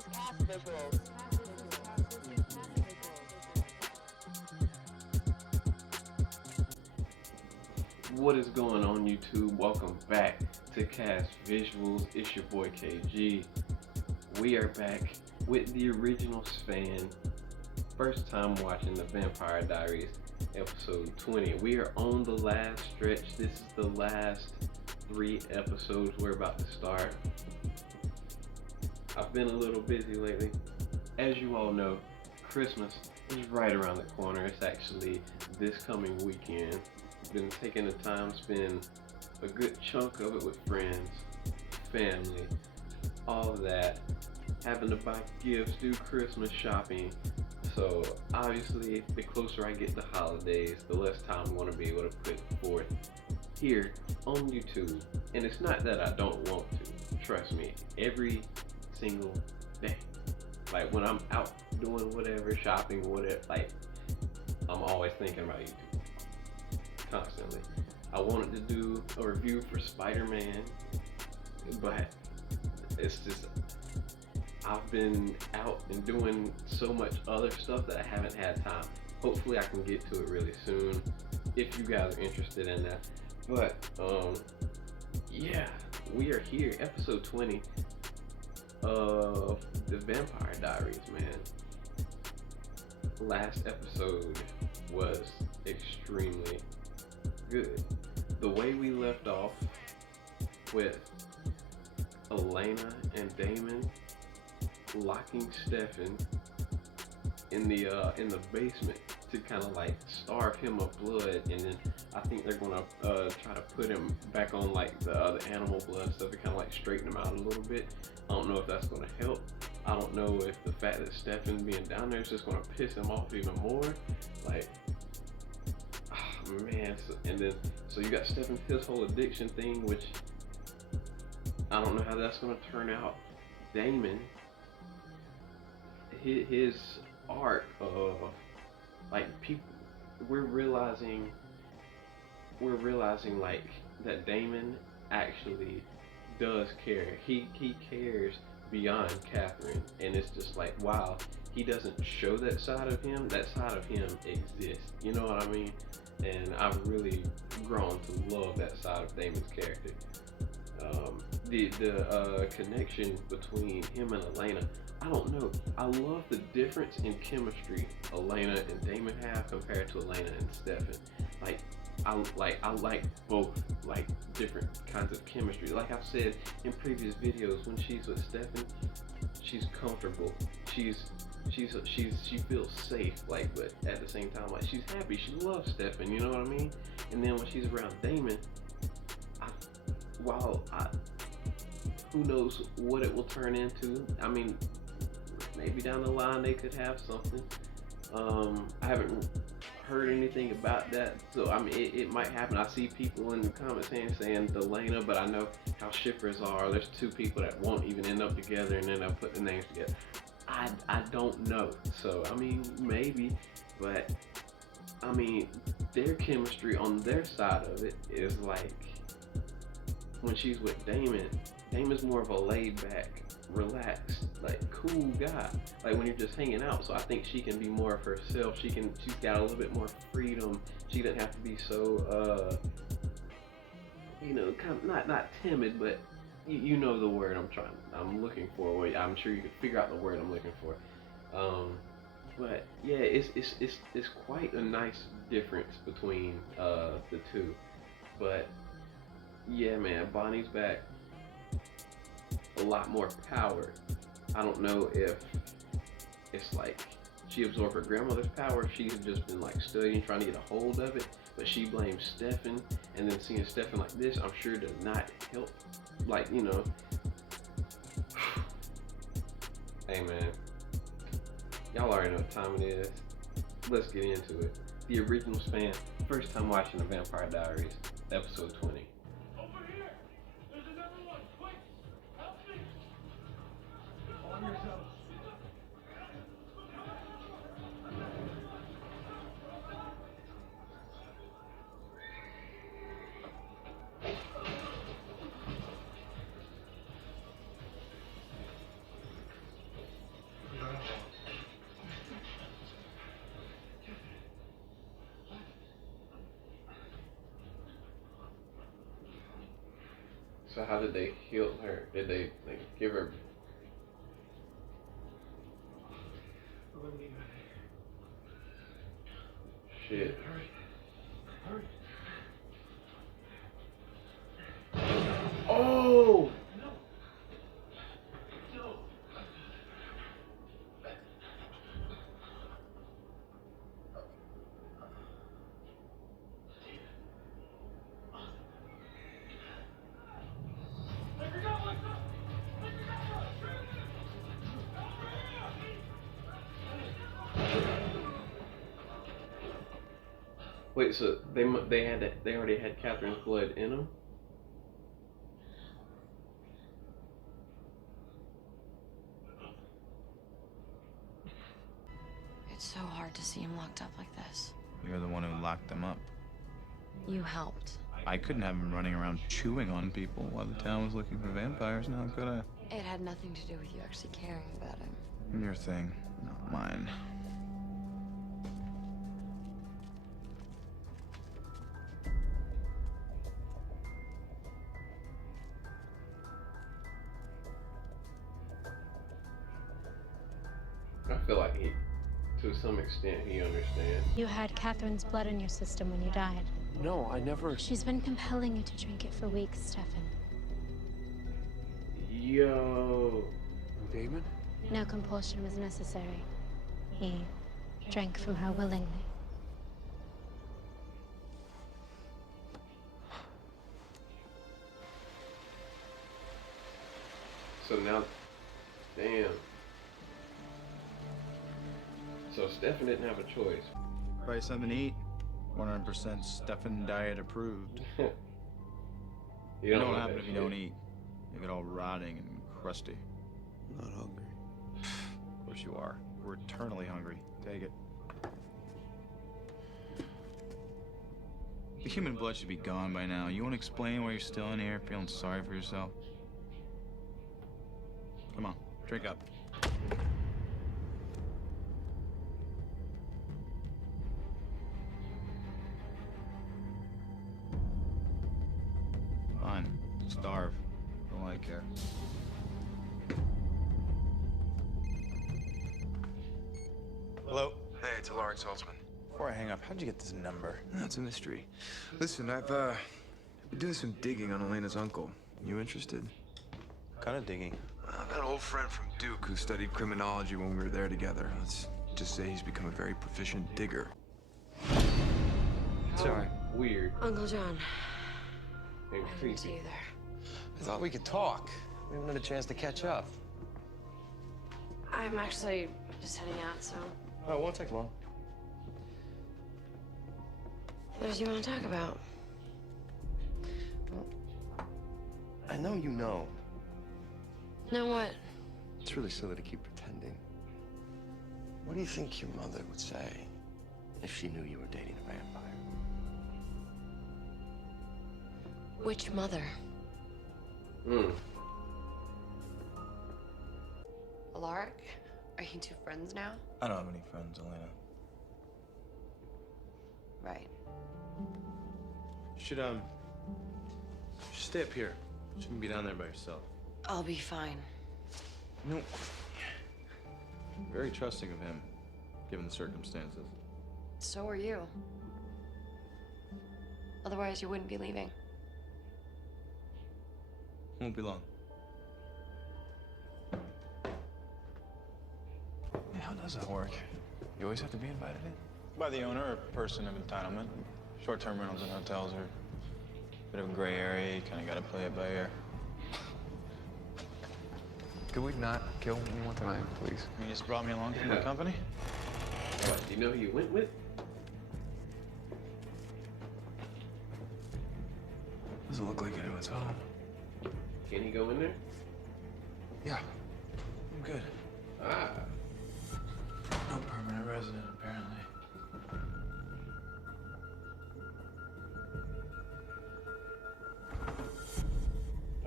is cast visuals. What is going on, YouTube? Welcome back to Cast Visuals. It's your boy KG. We are back with the original Stefan. First time watching the Vampire Diaries episode 20. We are on the last stretch. This is the last 3 episodes we're about to start. I've been a little busy lately. As you all know, Christmas is right around the corner. It's actually this coming weekend. Been taking the time, spend a good chunk of it with friends, family, all of that. Having to buy gifts, do Christmas shopping. So obviously, the closer I get to holidays, the less time I'm going to be able to put forth here on YouTube. And it's not that I don't want to. Trust me, every single day. Like when I'm out doing whatever, shopping, whatever, like I'm always thinking about YouTube. Constantly. I wanted to do a review for Spider-Man, but it's just I've been out and doing so much other stuff that I haven't had time. Hopefully I can get to it really soon if you guys are interested in that. But yeah, we are here, episode 20 of the Vampire Diaries, man. Last episode was extremely good. The way we left off with Elena and Damon locking Stefan in the basement to kind of like starve him of blood, and then I think they're gonna try to put him back on like the animal blood stuff to kind of like straighten him out a little bit. I don't know if that's gonna help. I don't know if the fact that Stefan being down there is just gonna piss him off even more. Like, man, so you got Stefan, his whole addiction thing, which I don't know how that's gonna turn out. Damon, his arc of like people, we're realizing like that Damon actually does care. He cares beyond Catherine, and it's just like, wow, he doesn't show that side of him. That side of him exists. You know what I mean? And I've really grown to love that side of Damon's character. The connection between him and Elena, I don't know. I love the difference in chemistry Elena and Damon have compared to Elena and Stefan. I like both, like different kinds of chemistry. Like I've said in previous videos, when she's with Stefan, she's comfortable. She feels safe, like, but at the same time, like, she's happy. She loves Stefan, you know what I mean? And then when she's around Damon, who knows what it will turn into? I mean, maybe down the line they could have something. I haven't heard anything about that, so I mean, it might happen. I see people in the comments saying Elena, but I know how shippers are. There's 2 people that won't even end up together, and then they'll put the names together. I don't know. So I mean, maybe, but I mean, their chemistry on their side of it is like when she's with Damon. Damon's more of a laid back, relaxed, like cool guy. Like when you're just hanging out. So I think she can be more of herself. She's got a little bit more freedom. She doesn't have to be so kind of not timid, but you know the word I'm looking for. I'm sure you can figure out the word I'm looking for. But yeah, it's quite a nice difference between the 2. But yeah, man, Bonnie's back, a lot more power. I don't know if it's like she absorbed her grandmother's power, if she's just been like studying, trying to get a hold of it. But she blames Stefan, and then seeing Stefan like this, I'm sure does not help. Like, hey man, y'all already know what time it is. Let's get into it. The original Stefan, first time watching the Vampire Diaries, episode 20. Over here! There's another one! Quick! Help me! On yourself. So how did they heal her? Did they like give her? Shit. Hurry. Oh! No. Wait, so they already had Catherine's blood in them? It's so hard to see him locked up like this. You're the one who locked them up. You helped. I couldn't have him running around chewing on people while the town was looking for vampires, now could I? It had nothing to do with you actually caring about him. Your thing, not mine. I feel like to some extent, he understands. You had Catherine's blood in your system when you died. No, I never... She's been compelling you to drink it for weeks, Stefan. Yo. Damon? No compulsion was necessary. He drank from her willingly. So now, damn. So Stefan didn't have a choice. Buy something to eat. 100% Stefan diet approved. You You know want what happens that if you shit. don't eat? You get all rotting and crusty. I'm not hungry. Of course you are. We're eternally hungry. Take it. The human blood should be gone by now. You want to explain why you're still in here, feeling sorry for yourself? Come on, drink up. Fine. Starve. All I care. Hello? Hey, it's Alaric Saltzman. Before I hang up, how'd you get this number? That's a mystery. Listen, I've been doing some digging on Elena's uncle. You interested? Kind of digging. I've got an old friend from Duke who studied criminology when we were there together. Let's just say he's become a very proficient digger. How weird Uncle John, and I didn't see creepy. you there. I thought we could talk. We haven't had a chance to catch up. I'm actually just heading out, so Oh, it won't take long. what do you want to talk about? I know you know. Know what? It's really silly to keep pretending. What do you think your mother would say if she knew you were dating a vampire? Which mother? Mm. Alaric? Are you two friends now? I don't have any friends, Elena. Right. You should stay up here. You shouldn't be down there by yourself. I'll be fine. No. Very trusting of him, given the circumstances. So are you. Otherwise, you wouldn't be leaving. Won't be long. Yeah, how does that work? You always have to be invited in? By the owner or person of entitlement. Short-term rentals and hotels are a bit of a gray area. You kind of got to play it by ear. Could we not kill anyone tonight, please? You just brought me along for my company? What, do you know who you went with? Doesn't look like anyone's home. Can he go in there? Yeah, I'm good. Ah. No permanent resident, apparently.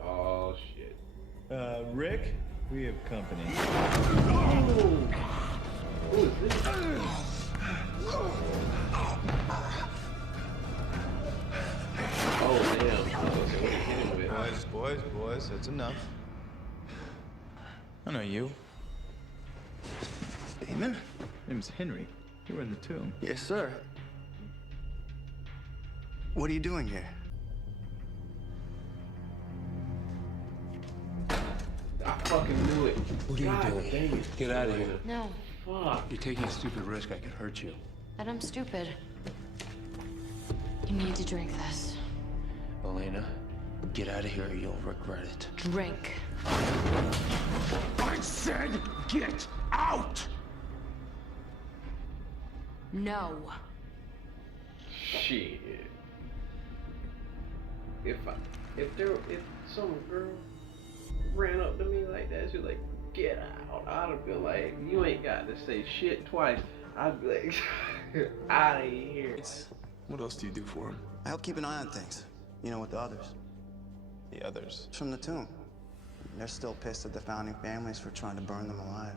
Oh shit. Rick, we have company. Oh! Who is this? Oh damn. Oh, okay, what did he hit him with? Boys, that's enough. I know you. Damon? Name's Henry. You were in the tomb. Yes, sir. What are you doing here? I fucking knew it. What are you doing? Dang it. Get out of here. No, Fuck. You're taking a stupid risk. I could hurt you. that I'm stupid. You need to drink this. Elena, get out of here or you'll regret it. Drink. I said get out! No. Shit. If some girl ran up to me like that, she was like, get out. I'd have been like, you ain't got to say shit twice. I'd be like, out of here. What else do you do for him? I help keep an eye on things. You know, with the others. The others. It's from the tomb. They're still pissed at the founding families for trying to burn them alive.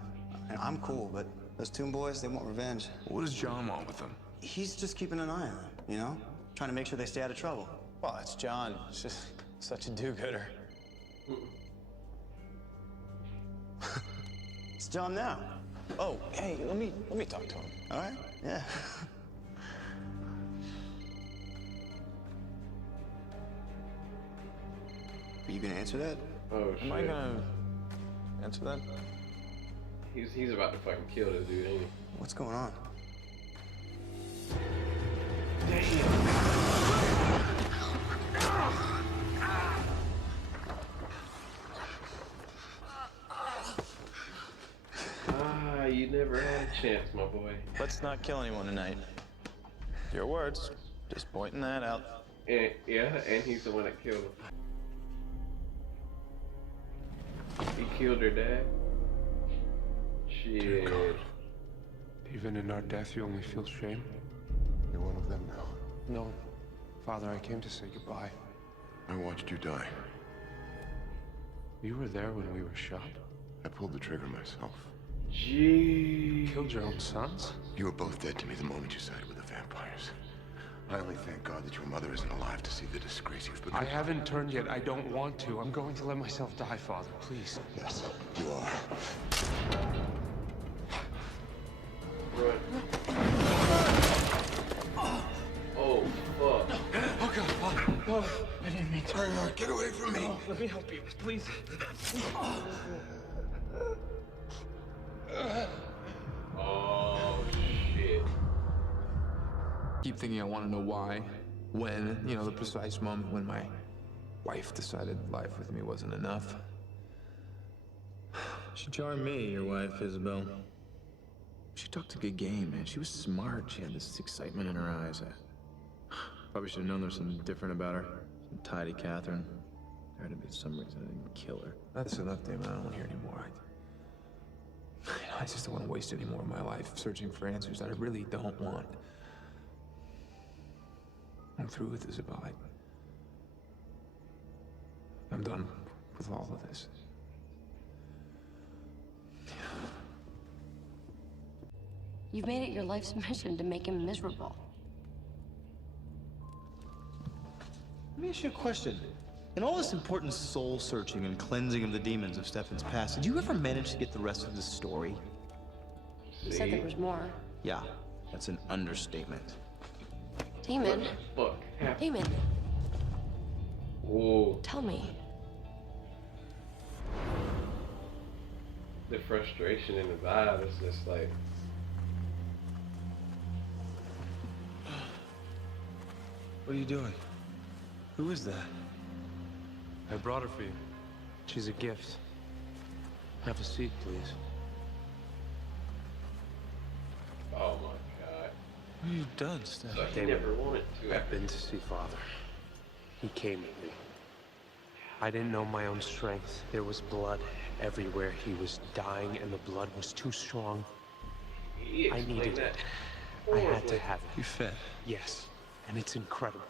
And I'm cool, but those tomb boys, they want revenge. What does John want with them? He's just keeping an eye on them, you know? Trying to make sure they stay out of trouble. Well, it's John. It's just such a do-gooder. It's John now. Oh, hey, let me talk to him. All right? Yeah. Are you gonna answer that? Oh shit. Am I gonna answer that? He's about to fucking kill this dude, ain't he? What's going on? You never had a chance, my boy. Let's not kill anyone tonight. Your words. Just pointing that out. And and he's the one that killed him. He killed her dad. Shit. Dear God. Even in our death, you only feel shame? You're one of them now. No. Father, I came to say goodbye. I watched you die. You were there when we were shot? I pulled the trigger myself. Gee. Killed your own sons? You were both dead to me the moment you sided with the vampires. I only thank God that your mother isn't alive to see the disgrace you've become. I haven't turned yet. I don't want to. I'm going to let myself die, Father. Please. Yes, you are. Run. Oh, fuck. Oh, God, Father. Oh, I didn't mean to. Reinhardt, get away from me. Oh, let me help you, please. Oh, shit. Keep thinking I want to know why, when, you know, the precise moment when my wife decided life with me wasn't enough. She charmed me, your wife, Isabel. She talked a good game, man. She was smart. She had this excitement in her eyes. Probably should have known there was something different about her. Some tidy Catherine. There had to be some reason I didn't kill her. That's enough, Damon. I don't want to hear anymore. I just don't want to waste any more of my life searching for answers that I really don't want. I'm through with Isabel. I'm done with all of this. You've made it your life's mission to make him miserable. Let me ask you a question. In all this important soul searching and cleansing of the demons of Stefan's past, did you ever manage to get the rest of the story? You said there was more. Yeah, that's an understatement. Damon. What the fuck happened? Damon. Whoa. Tell me. The frustration in the vibe is just like. What are you doing? Who is that? I brought her for you. She's a gift. Have a seat, please. Oh my god. What have you done, Stefan? So he never wanted to. I've been to see Father. He came with me. I didn't know my own strength. There was blood everywhere. He was dying and the blood was too strong. I needed it. I had to have it. You fed. Yes, and it's incredible.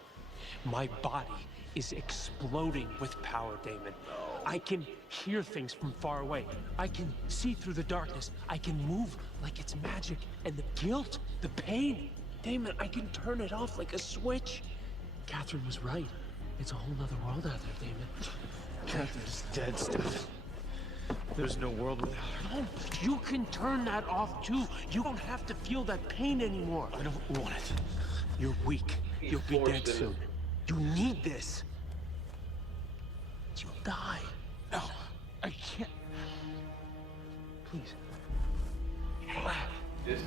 My body is exploding with power, Damon. I can hear things from far away. I can see through the darkness. I can move like it's magic. And the guilt, the pain, Damon, I can turn it off like a switch. Catherine was right. It's a whole nother world out there, Damon. Catherine's dead, Stefan. There's no world without her. No, you can turn that off too. You don't have to feel that pain anymore. I don't want it. You're weak. He's You'll be dead forced in. soon. You need this. You'll die. No, I can't. Please. This is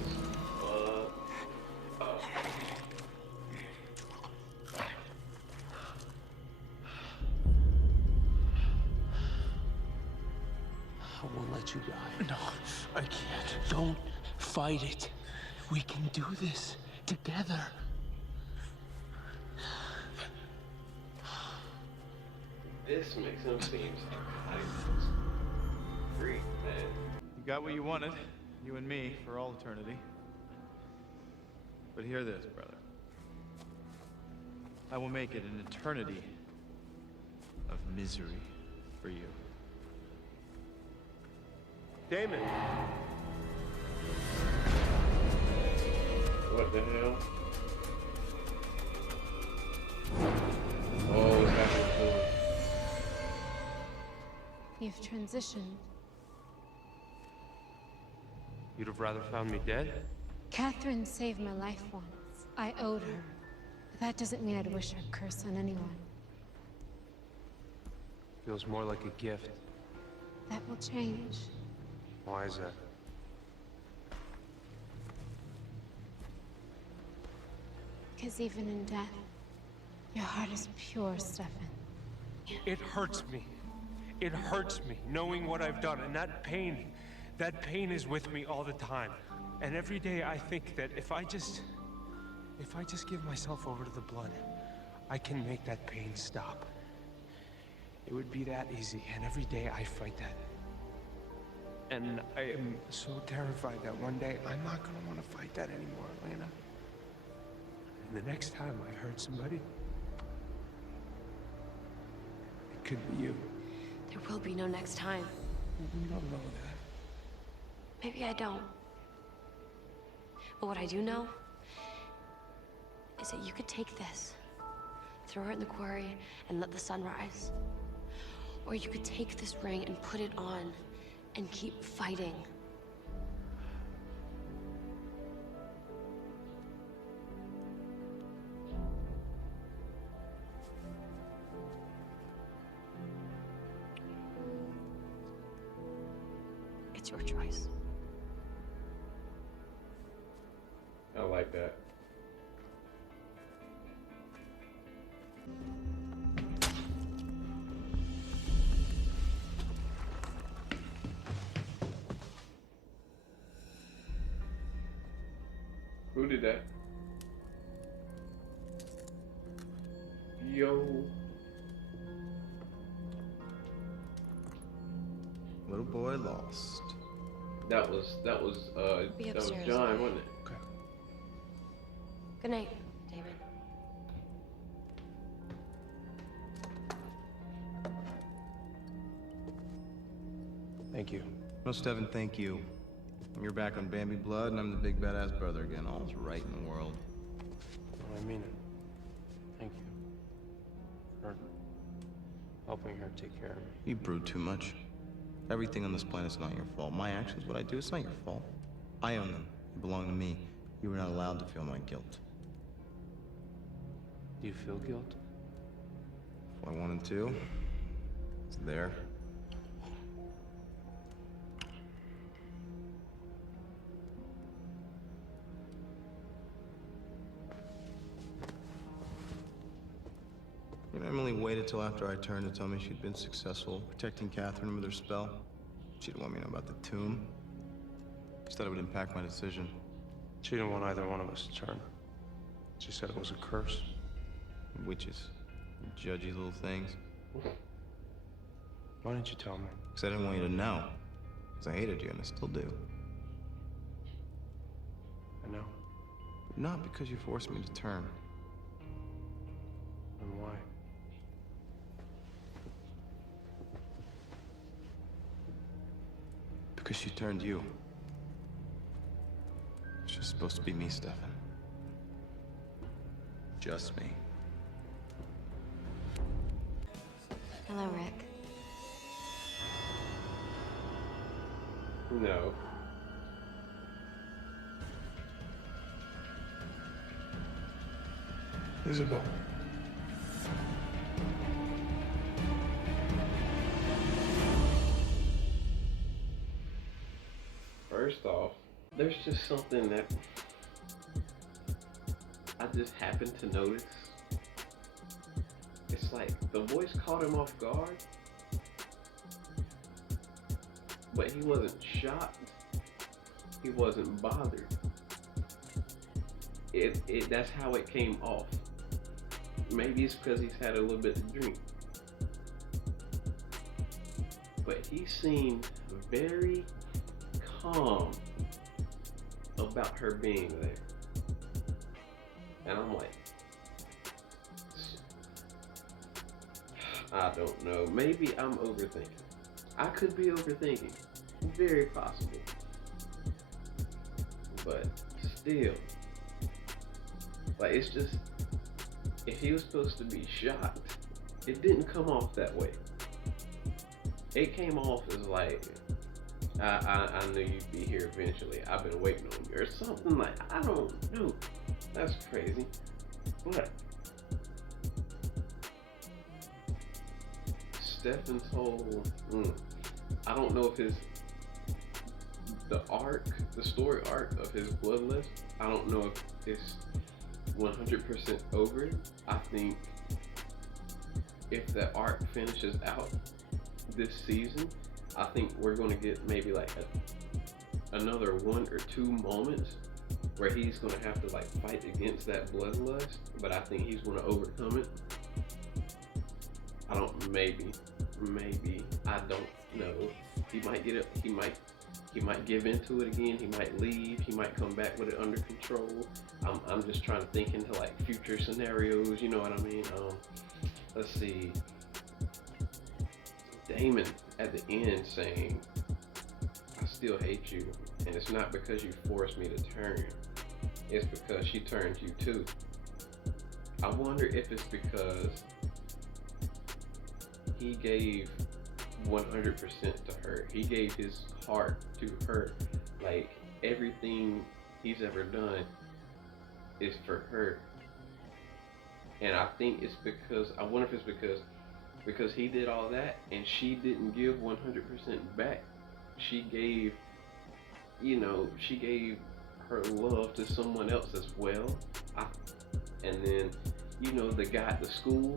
I won't let you die. No, I can't. Don't fight it. We can do this together. this makes him seem freak, man. You got what you wanted, you and me, for all eternity. But hear this, brother. I will make it an eternity of misery for you. Damon. What the hell? Oh, it's happening to him. You've transitioned. You'd have rather found me dead? Catherine saved my life once. I owed her. But that doesn't mean I'd wish her curse on anyone. Feels more like a gift. That will change. Why is that? Because even in death, your heart is pure, Stefan. It hurts me. It hurts me knowing what I've done, and that pain is with me all the time. And every day I think that if I just give myself over to the blood, I can make that pain stop. It would be that easy, and every day I fight that. And I am so terrified that one day I'm not gonna want to fight that anymore, Elena. And the next time I hurt somebody, it could be you. There will be no next time. You don't know that. Maybe I don't. But what I do know is that you could take this, throw it in the quarry, and let the sun rise. Or you could take this ring and put it on and keep fighting. It's your choice. I like that. Who did that? Yo. Little boy lost. That was Be was upstairs. John, wasn't it? Okay. Good night, Damon. Thank you. No, Stefan, thank you. You're back on Bambi Blood, and I'm the big badass brother again. All's right in the world. I mean it. Thank you. For helping her take care of me. You brood too much. Everything on this planet's not your fault. My actions, what I do, it's not your fault. I own them. They belong to me. You were not allowed to feel my guilt. Do you feel guilt? If I wanted to, it's there. You know, Emily waited till after I turned to tell me she'd been successful protecting Catherine with her spell. She didn't want me to know about the tomb. She thought it would impact my decision. She didn't want either one of us to turn. She said it was a curse. Witches. Judgy little things. Why didn't you tell me? Because I didn't want you to know. Because I hated you, and I still do. I know. Not because you forced me to turn. And why? Because she turned you. It's just supposed to be me, Stefan. Just me. Hello, Rick. No. Isabel. First off, there's just something that I just happened to notice. It's like the voice caught him off guard, but he wasn't shocked. He wasn't bothered. That's how it came off. Maybe it's because he's had a little bit to drink. But he seemed very calm about her being there. And I'm like, I don't know. Maybe I'm overthinking. I could be overthinking. Very possible. But still, like, it's just, if he was supposed to be shocked, it didn't come off that way. It came off as like, I knew you'd be here eventually. I've been waiting on you, or something like, I don't know. That's crazy. But Stefan's whole, I don't know if the story arc of his bloodlust, I don't know if it's 100% over. I think if the arc finishes out this season, I think we're going to get maybe like another 1 or 2 moments where he's going to have to like fight against that bloodlust, but I think he's going to overcome it. Maybe, I don't know. He might get it, he might give into it again, he might leave, he might come back with it under control. I'm just trying to think into like future scenarios, you know what I mean? Let's see. Damon at the end saying, I still hate you, and it's not because you forced me to turn, it's because she turned you too. I wonder if it's because he gave 100% to her. He gave his heart to her. Like, everything he's ever done is for her. And I think it's because, I wonder if it's because he did all that and she didn't give 100% back. She gave, she gave her love to someone else as well. And then, the guy at the school,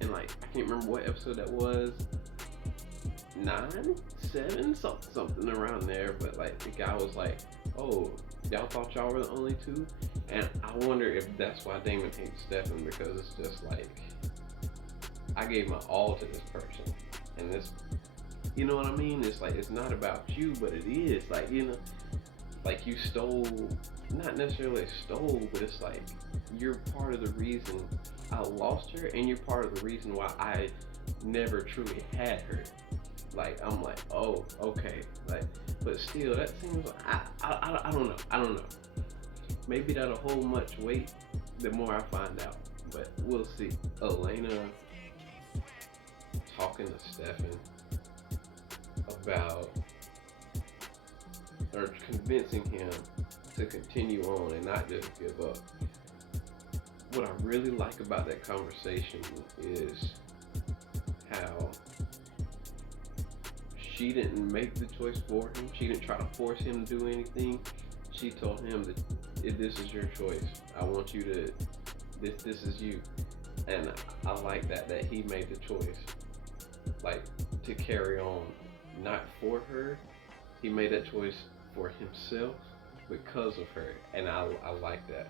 and like, I can't remember what episode that was, 9, 7, something around there, but like the guy was like, oh, y'all thought y'all were the only two? And I wonder if that's why Damon hates Stefan, because it's just like, I gave my all to this person, and this, you know what I mean? It's like, it's not about you, but it is, like, like you stole, not necessarily stole, but it's like, you're part of the reason I lost her, and you're part of the reason why I never truly had her. Like, I'm like, oh, okay, like, but still, that seems like, I don't know. Maybe that'll hold much weight the more I find out, but we'll see. Elena talking to Stefan about, or convincing him to continue on and not just give up. What I really like about that conversation is how she didn't make the choice for him. She didn't try to force him to do anything. She told him that this is your choice. I want you to, this is you. And I like that he made the choice, like, to carry on, not for her. He made that choice for himself because of her, and I like that.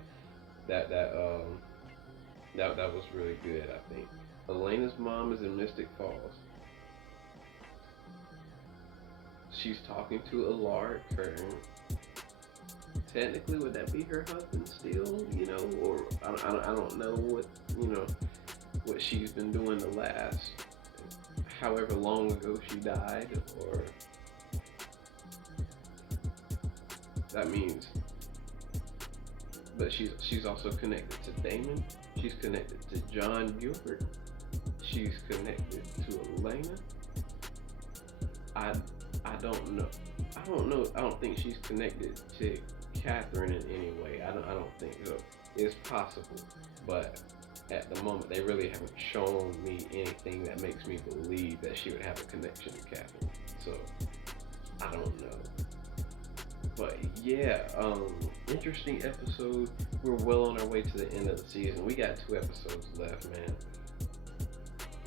That was really good, I think. Elena's mom is in Mystic Falls. She's talking to Alaric, her, technically, would that be her husband still, or I don't know what she's been doing the last however long ago she died, or that means, but she's also connected to Damon. She's connected to John Gilbert. she's connected to Elena. I don't know. I don't think she's connected to Catherine in any way. I don't think so. It's possible, but at the moment they really haven't shown me anything that makes me believe that she would have a connection to Catherine. So I don't know. But yeah, interesting episode. We're well on our way to the end of the season. We got 2 episodes left, man.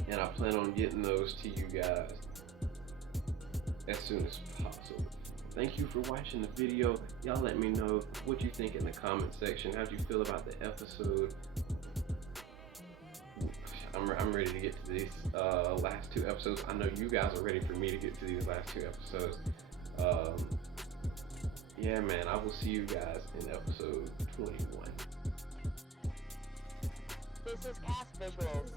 And I plan on getting those to you guys as soon as possible. Thank you for watching the video. Y'all let me know what you think in the comment section. How'd you feel about the episode? I'm ready to get to these last 2 episodes. I know you guys are ready for me to get to these last 2 episodes. Yeah, man, I will see you guys in episode 21. This is Cast Visuals.